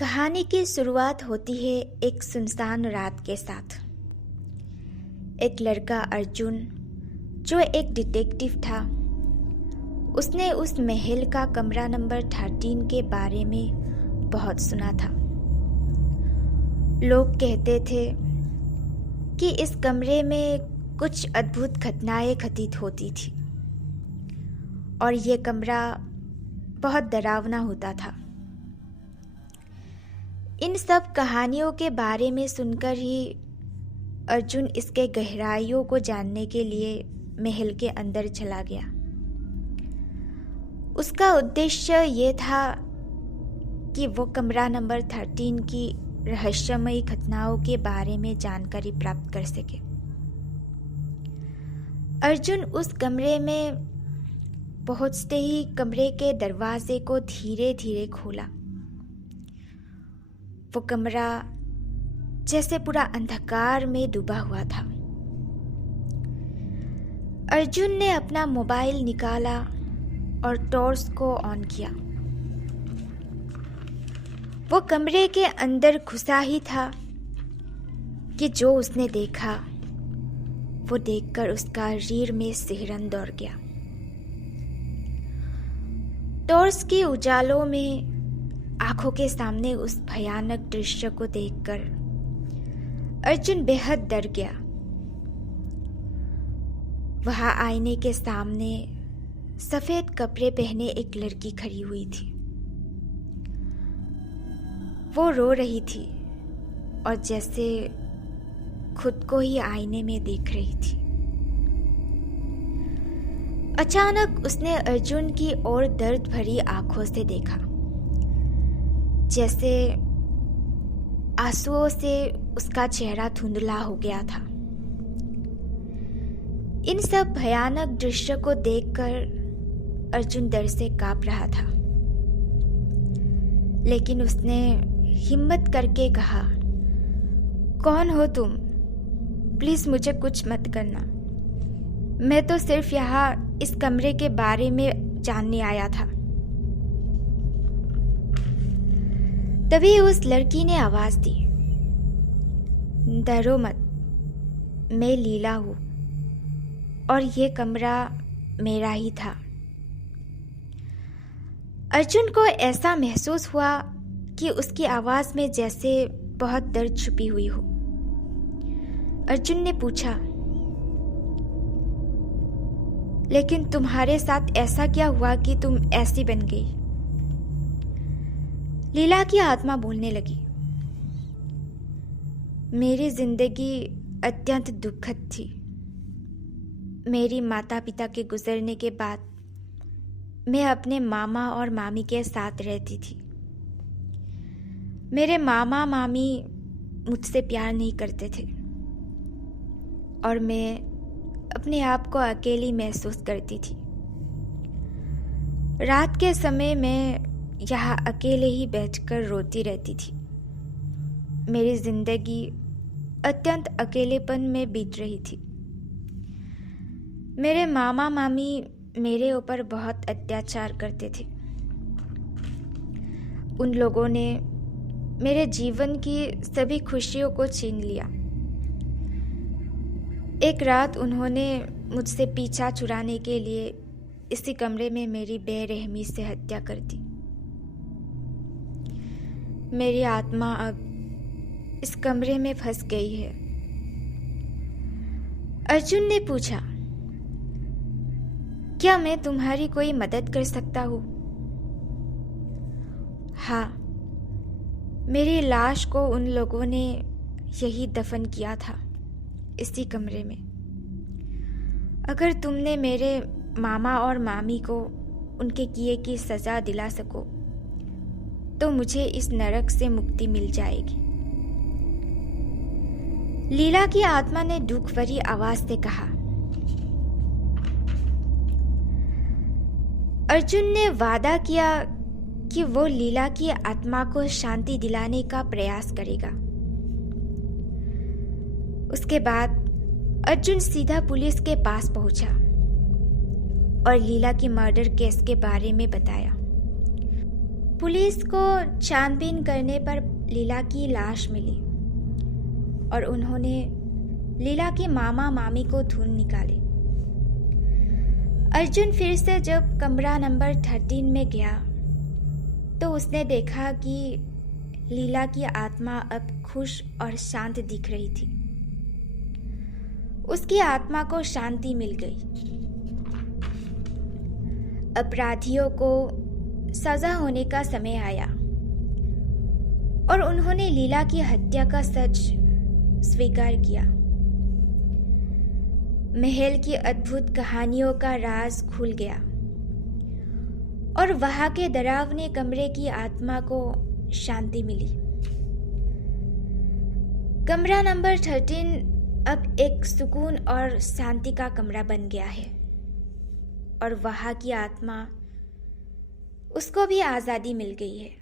कहानी की शुरुआत होती है एक सुनसान रात के साथ। एक लड़का अर्जुन, जो एक डिटेक्टिव था, उसने उस महल का कमरा नंबर 13 के बारे में बहुत सुना था। लोग कहते थे कि इस कमरे में कुछ अद्भुत घटनाएं घटित होती थी और ये कमरा बहुत डरावना होता था। इन सब कहानियों के बारे में सुनकर ही अर्जुन इसके गहराइयों को जानने के लिए महल के अंदर चला गया। उसका उद्देश्य ये था कि वो कमरा नंबर 13 की रहस्यमयी घटनाओं के बारे में जानकारी प्राप्त कर सके। अर्जुन उस कमरे में पहुंचते ही कमरे के दरवाजे को धीरे धीरे खोला। वो कमरा जैसे पूरा अंधकार में डूबा हुआ था। अर्जुन ने अपना मोबाइल निकाला और टॉर्च को ऑन किया। वो कमरे के अंदर घुसा ही था कि जो उसने देखा वो देखकर उसका रीढ़ में सिहरन दौड़ गया। टॉर्च के उजालों में आंखों के सामने उस भयानक दृश्य को देखकर अर्जुन बेहद डर गया। वहां आईने के सामने सफेद कपड़े पहने एक लड़की खड़ी हुई थी। वो रो रही थी और जैसे खुद को ही आईने में देख रही थी। अचानक उसने अर्जुन की ओर दर्द भरी आंखों से देखा, जैसे आंसुओं से उसका चेहरा धुंधला हो गया था। इन सब भयानक दृश्य को देखकर अर्जुन डर से कांप रहा था, लेकिन उसने हिम्मत करके कहा, कौन हो तुम? प्लीज मुझे कुछ मत करना। मैं तो सिर्फ यहाँ इस कमरे के बारे में जानने आया था। तभी उस लड़की ने आवाज दी, डरो मत, मैं लीला हूं और ये कमरा मेरा ही था। अर्जुन को ऐसा महसूस हुआ कि उसकी आवाज में जैसे बहुत दर्द छुपी हुई हो। अर्जुन ने पूछा, लेकिन तुम्हारे साथ ऐसा क्या हुआ कि तुम ऐसी बन गई? लीला की आत्मा बोलने लगी, मेरी जिंदगी अत्यंत दुखद थी। मेरी माता पिता के गुजरने के बाद मैं अपने मामा और मामी के साथ रहती थी। मेरे मामा मामी मुझसे प्यार नहीं करते थे और मैं अपने आप को अकेली महसूस करती थी। रात के समय मैं यहाँ अकेले ही बैठकर रोती रहती थी। मेरी जिंदगी अत्यंत अकेलेपन में बीत रही थी। मेरे मामा मामी मेरे ऊपर बहुत अत्याचार करते थे। उन लोगों ने मेरे जीवन की सभी खुशियों को छीन लिया। एक रात उन्होंने मुझसे पीछा छुड़ाने के लिए इसी कमरे में मेरी बेरहमी से हत्या कर दी। मेरी आत्मा अब इस कमरे में फंस गई है। अर्जुन ने पूछा, क्या मैं तुम्हारी कोई मदद कर सकता हूँ? हाँ, मेरी लाश को उन लोगों ने यही दफन किया था, इसी कमरे में। अगर तुमने मेरे मामा और मामी को उनके किए की सजा दिला सको तो मुझे इस नरक से मुक्ति मिल जाएगी। लीला की आत्मा ने दुख भरी आवाज से कहा। अर्जुन ने वादा किया कि वो लीला की आत्मा को शांति दिलाने का प्रयास करेगा। उसके बाद अर्जुन सीधा पुलिस के पास पहुंचा और लीला की मर्डर केस के बारे में बताया। पुलिस को छानबीन करने पर लीला की लाश मिली और उन्होंने लीला के मामा मामी को ढूंढ निकाले। अर्जुन फिर से जब कमरा नंबर 13 में गया तो उसने देखा कि लीला की आत्मा अब खुश और शांत दिख रही थी। उसकी आत्मा को शांति मिल गई। अपराधियों को सजा होने का समय आया और उन्होंने लीला की हत्या का सच स्वीकार किया। महल की अद्भुत कहानियों का राज खुल गया और वहां के डरावने कमरे की आत्मा को शांति मिली। कमरा नंबर 13 अब एक सुकून और शांति का कमरा बन गया है और वहां की आत्मा उसको भी आजादी मिल गई है।